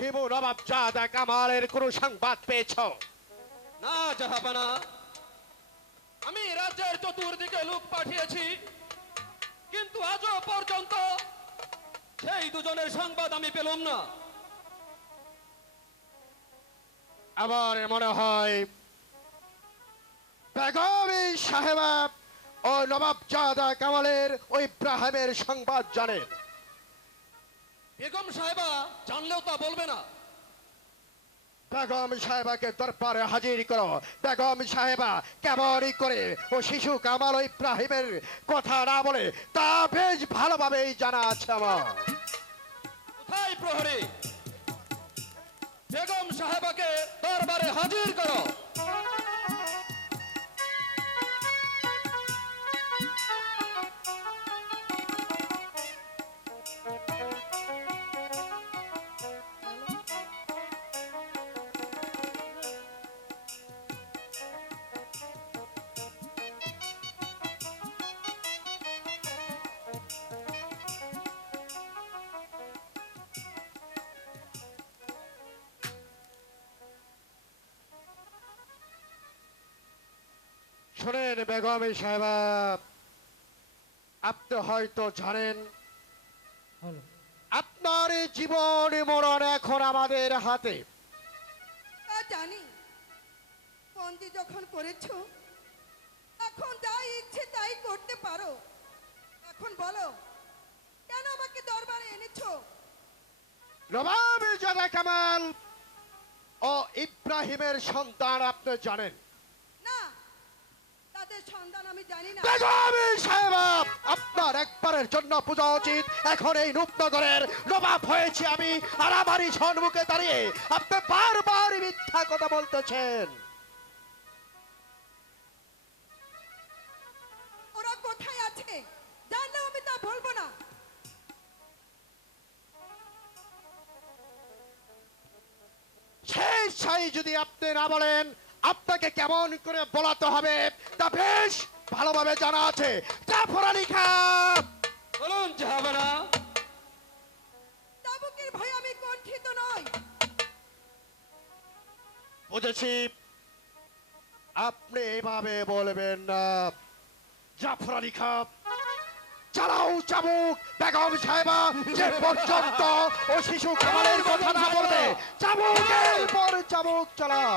ইব্রাহিম ও নবাবজাদা কামালের কোন সংবাদ পেয়েছ? না জাহাপানা, আমি রাজ্যের চতুর্দিকে লোক পাঠিয়েছি, কিন্তু আজও পর্যন্ত সেই দুজনের সংবাদ আমি পেলাম না। আমার মনে হয় বেগম সাহেবা ও নবাবজাদা কামালের ও ইব্রাহিমের সংবাদ জানেন। বেগম সাহেবা জানলেও তা বলবে না। বেগম সাহেবাকে দরবারে হাজির করো। বেগম সাহেবা কেমনই করে ও শিশু কামাল ও ইব্রাহিমের কথা না বলে তা বেশ ভালোভাবেই জানা আছে আমার। কোথায় প্রহরী? বেগম সাহেবাকে দরবারে হাজির করো। শোনেন বেগম সাহেবা, আপনি হয়তো জানেন আপনার জীবন মরণ এখন আমাদের হাতে। জানি বন্দি যখন করেছো, এখন যা ইচ্ছে তাই করতে পারো। এখন বলো, কেন আমাকে দরবারে এনেছো? নবাবজাদা কামাল ও ইব্রাহিমের সন্তান আপনি জানেন? না, তাদের সন্তান আমি জানি না। বেগম সাহেবা, আপনার একবারের জন্য পূজা উচিত। এখন এই রূপনগরের নবাব হয়েছি আমি, আর আমারই সম্মুখে দাঁড়িয়ে আপনি বারবার মিথ্যা কথা বলতেছেন। ওরা কোথায় আছে জানলেও আমি তা বলবো না। সেই ছাই যদি আপনি না বলেন, আপনাকে কেমন করে বলাতে হবে তা বেশ ভালোভাবে জানা আছে। জাফর আলী খান, বলুন জাহাপানা। চাবুকের ভয়ে আমি কণ্ঠিত নই। বুঝেছি, আপনি এভাবে বলবেন না। জাফর আলী খান, চালাও চাবুক। বেগম সাহেবা যে পর্যন্ত ও শিশু কামালের কথা না বলবে, চাবুকের পর চাবুক চালাও।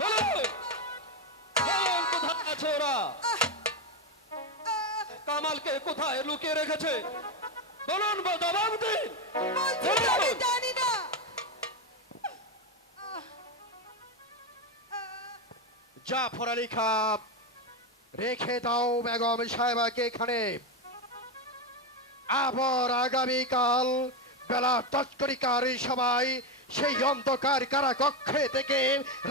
বলুন, বলুন কোথায় আছে ওরা? কামালকে কোথায় লুকিয়ে রেখেছে? বলুন, জবাব দিন। বলছি যে আমি জানি না। জাফর আলী খান, রেখে দাও বেগম সাহেবাকে এখানে। আবার আগামীকাল বেলা তৎকরিকার সবাই সেই অন্ধকার কারাকক্ষে থেকে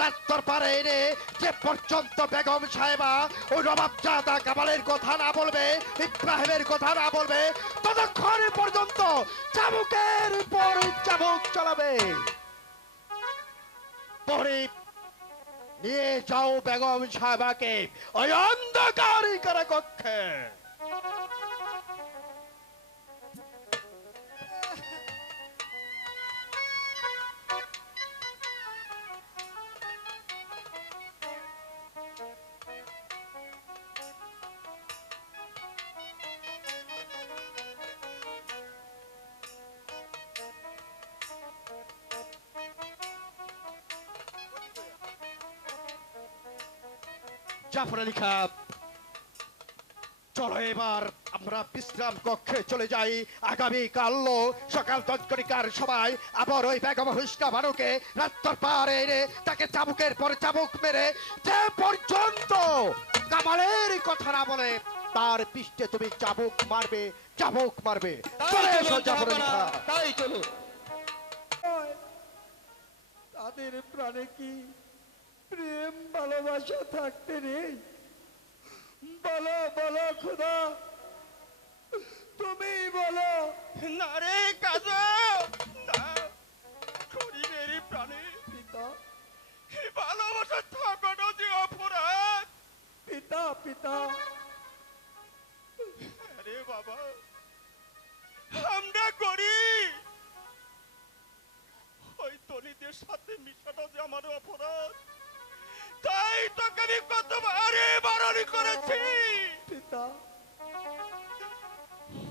রাস্তার পারে এনে যে পর্যন্ত বেগম সাহেবা ও নবাবজাদা কামালের কথা না বলবে, ইব্রাহিমের কথা না বলবে, ততক্ষণ পর্যন্ত চাবুকের পর চাবুক চালাবে। পরে নিয়ে যাও বেগম সাহেবাকে ওই অন্ধকার কারাকক্ষে। জাফর আলী খান, চলো এবার আমরা বিশ্রাম কক্ষে চলে যাই। আগামী কাল সকাল তৎকরিকার সবাই আবার ওই বেগম হুস্কা বানুকে রাস্তার পারে এনে তাকে চাবুকের পর চাবুক মেরে যে পর্যন্ত কামালের কথা না বলে তার পৃষ্ঠে তুমি চাবুক মারবে, চাবুক মারবে। চলে এসো জাফর আলী খান। তাই চলুন। তাদের প্রাণে কি প্রেম ভালোবাসা থাকতে নেই? বলো বলো খোদা, তুমি বলো। না রে কাজু, না, গরিবেরই প্রাণে পিতা, এই ভালোবাসা থাকাটা যে অপরাধ। পিতা, পিতা, আরে বাবা, আমরা গরিব, বড়দের সাথে মিশানো যে আমার অপরাধ, তাই তোকে আমি কতবারই বারণ করেছি। পিতা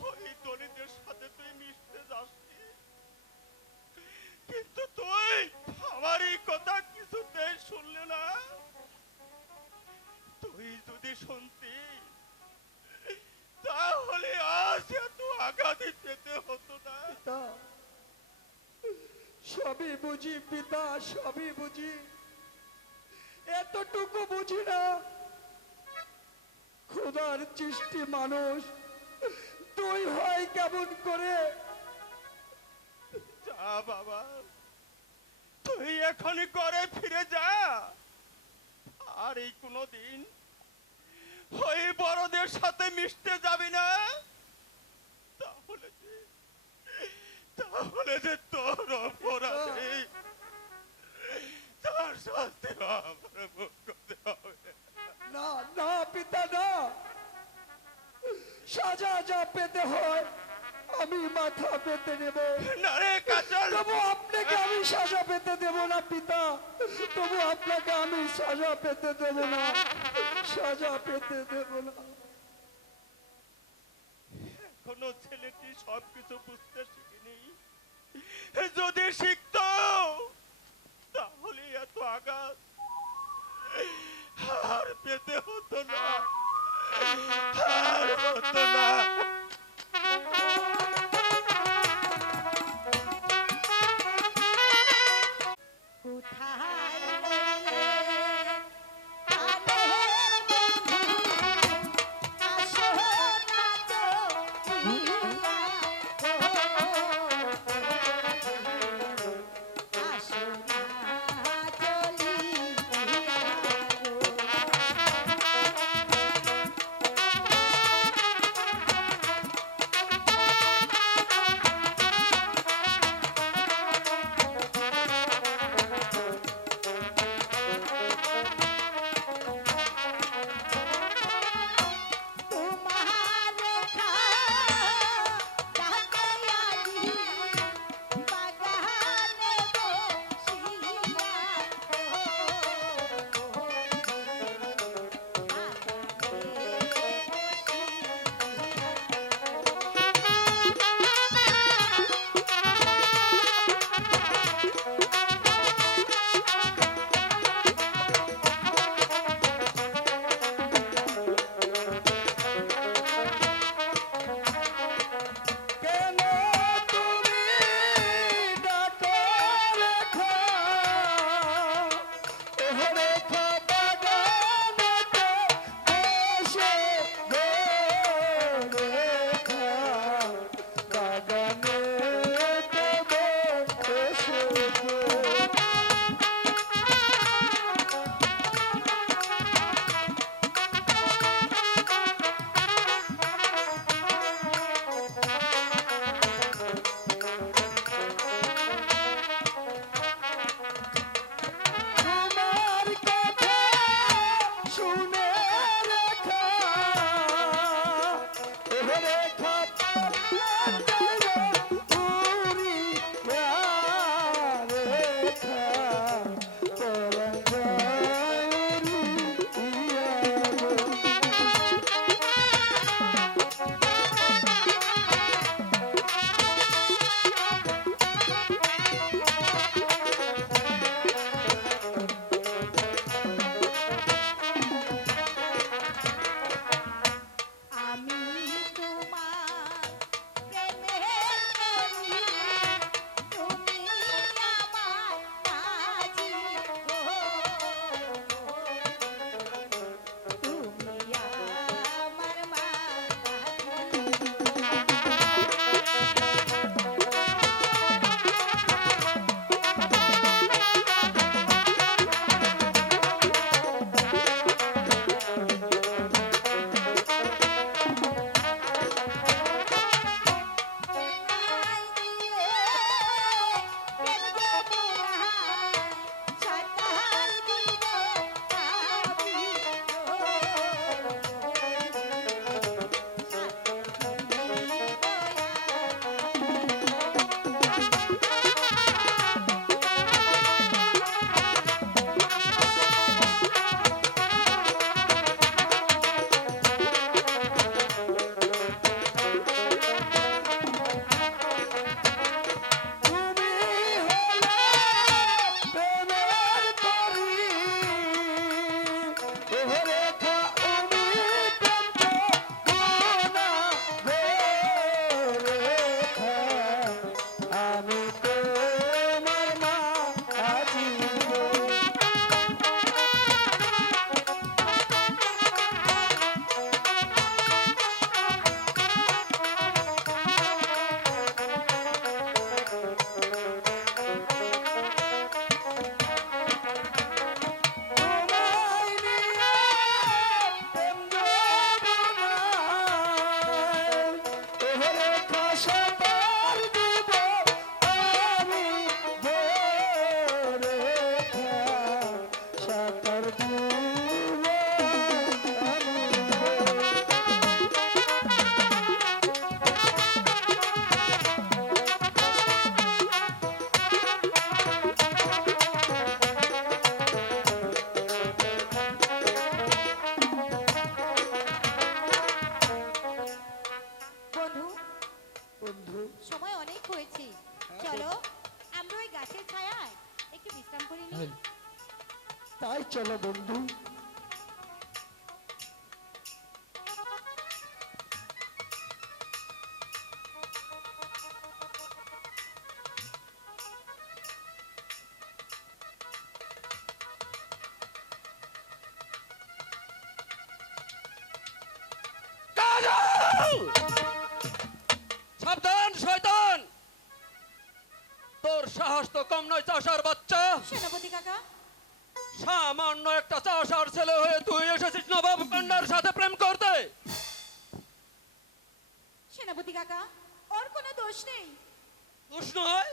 ওই দলিতদের সাথে তুই মিশতে যাসনি, কিন্তু তুই আমার এই কথা কিছুতেই শুনলে না। তুই যদি শুনতি তাহলে আজ এত আঘাতই পেতে হতো না। পিতা সবই বুঝি পিতা, সবই বুঝি, এতটুকু বুঝি না খোদার সৃষ্টি মানুষ তুই হয় কেমন করে। যা বাবা, তুই এখনই ঘরে ফিরে যা, আর এই কোনোদিন ওই বড়দের সাথে মিশতে যাবি না। তাহলে যে তোর অপরাধে তার শাস্তি আমার ভোগ করতে হবে। না না পিতা না, সাজা যা পেতে হয় আমি মাথা পেতে নেব, না রে কাজল, তবু আপনাকে আমি সাজা পেতে দেব না পিতা, তবু আপনাকে আমি সাজা পেতে দেব না, সাজা পেতে দেব না। এখনো ছেলেটি সবকিছু বুঝতে শিখিনি। যদি শিখতো তাহলে এত আঘাত আর পেতে হতো না, আর হতো না। কোথায় রইলে প্রাণের বন্ধু, আসো না তো ফিরিয়া, আসো না চলিয়া গো। তাই চলো বন্ধু। কাজল! সাবধান শয়তান, তোর সাহস তো কম নয় চাষার বাচ্চা। সেনাপতি কাকা, সামান্য একটা চাষার ছেলে হয়ে তুই এসেছিস নবাব কন্যার সাথে প্রেম করতে। সেনাপতি কাকা, ওর কোনো দোষ নেই। দোষ নয়,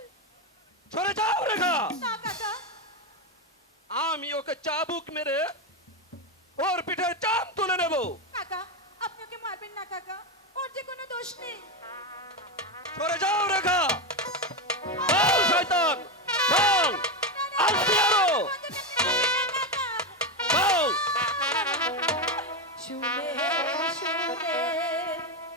সরে যাও রেখা। না কাকা, আমি ওকে চাবুক মেরে ওর পিঠের চাম তুলে নেব। কাকা আপনি ওকে মারবেন না কাকা, ওর যে কোনো দোষ নেই। সরে যাও রেখা। চল শয়তান, চল, আসবি আরো, চল। শুনে শুনে যাবো কাকা,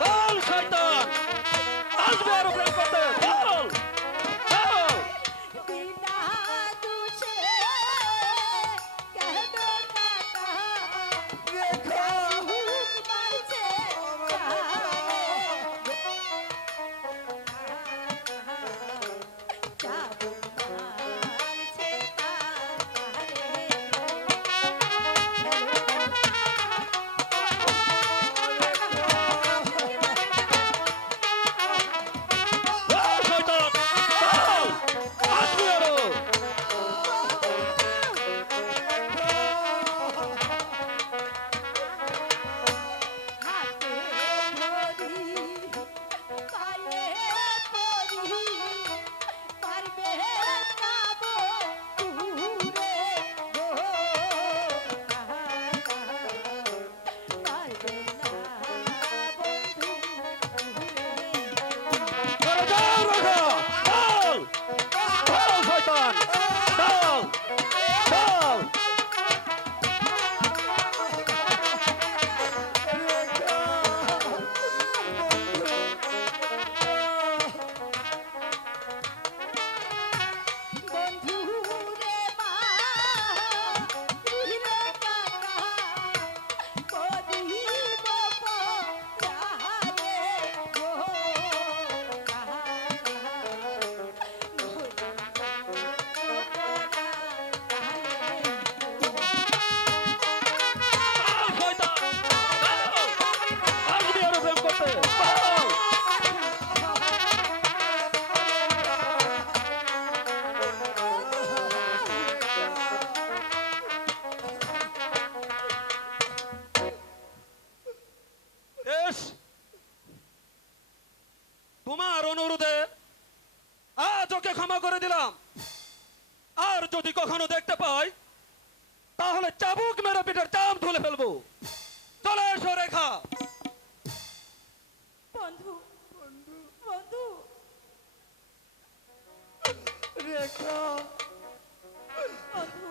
বল শয়তান, আসবি আরো প্রেম করতে, বল, বল। बिना तुझे कह दो काका, রেখা मरते जाबो मारते বল শয়তান, বল, আসবি আরো। हाथे धरी पाये परी पारबे पाबो तुरे गो पारबे ना बंधु সরে যাও রেখা, বল, বল শয়তান, বল, বল। বন্ধু রে মা রে কাকা করিব পরারে গো বল শয়তান, বল, আসবি আরো প্রেম করতে, বল। বেশ, তোমার অনুরোধে আজ ওকে ক্ষমা করে দিলাম। আর যদি কখনো দেখতে পাই তাহলে চাবুক মেরে পিঠের চাম তুলে ফেলবো। চলে এসো রেখা। বন্ধু বন্ধু রেখা বন্ধু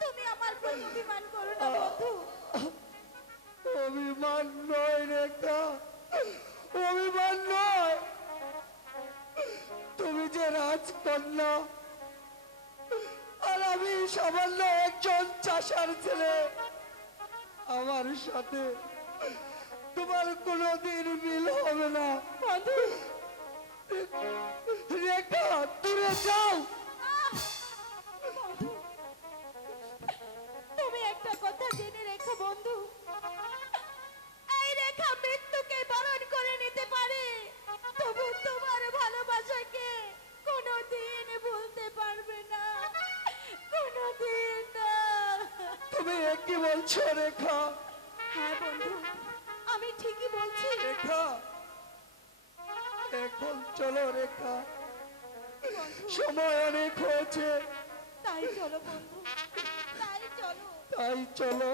তুমি আমার প্রতি অভিমান করো না বন্ধু। অভিমান নয় রেখা, অভিমান নয়। তুমি যে রাজকন্যা আর আমি সামান্য একজন চাষার ছেলে, আমার সাথে তোমার কোনোদিন মিল হবে না। বন্ধু রেখা দূরে যাও। বন্ধু তুমি একটা কথা জেনে রেখো বন্ধু, এই রেখা মৃত্যুকে বরণ করে নিতে পারে, তবু তোমার ভালোবাসাকে কোনোদিন ভুলতে পারবে না, কোনোদিন না। তুমি কি বলছো রেখা? হ্যাঁ বন্ধু, আমি ঠিকই বলছি। রেখা এখন চলো রেখা, সময় অনেক হয়েছে। তাই চলো বন্ধু, তাই চলো। তাই চলো।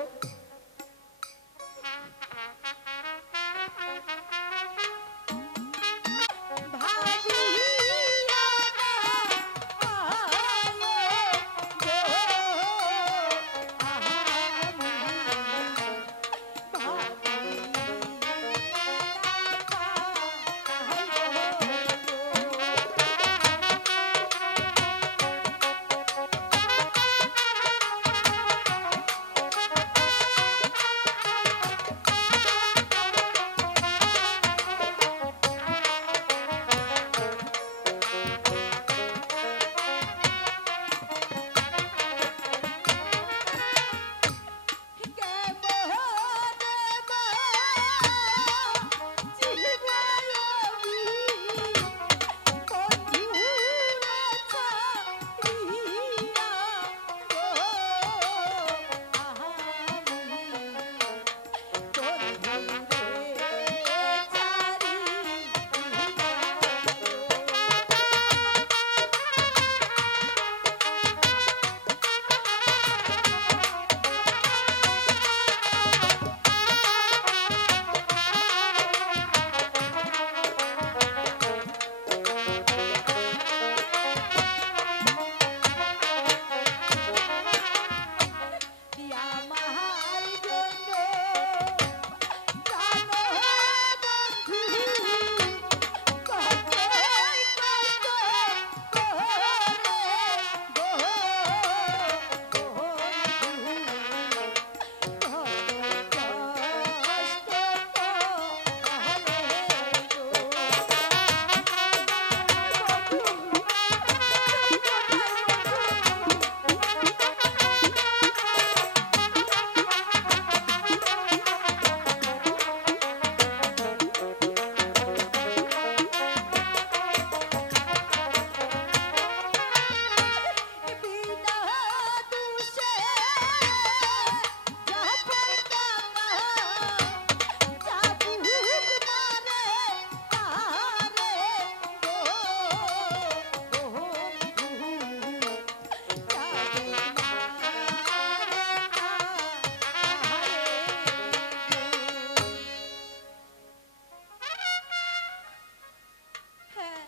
হ্যাঁ,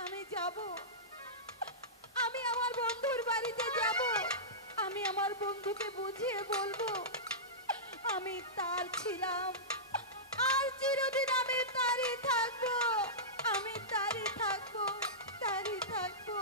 আমি যাব। আমি আমার বন্ধুর বাড়িতে যাব। আমি আমার বন্ধুকে বুঝিয়ে বলবো আমি তার ছিলাম, আর চিরদিন আমি তারই থাকবো। আমি তারই থাকবো, তারই থাকবো।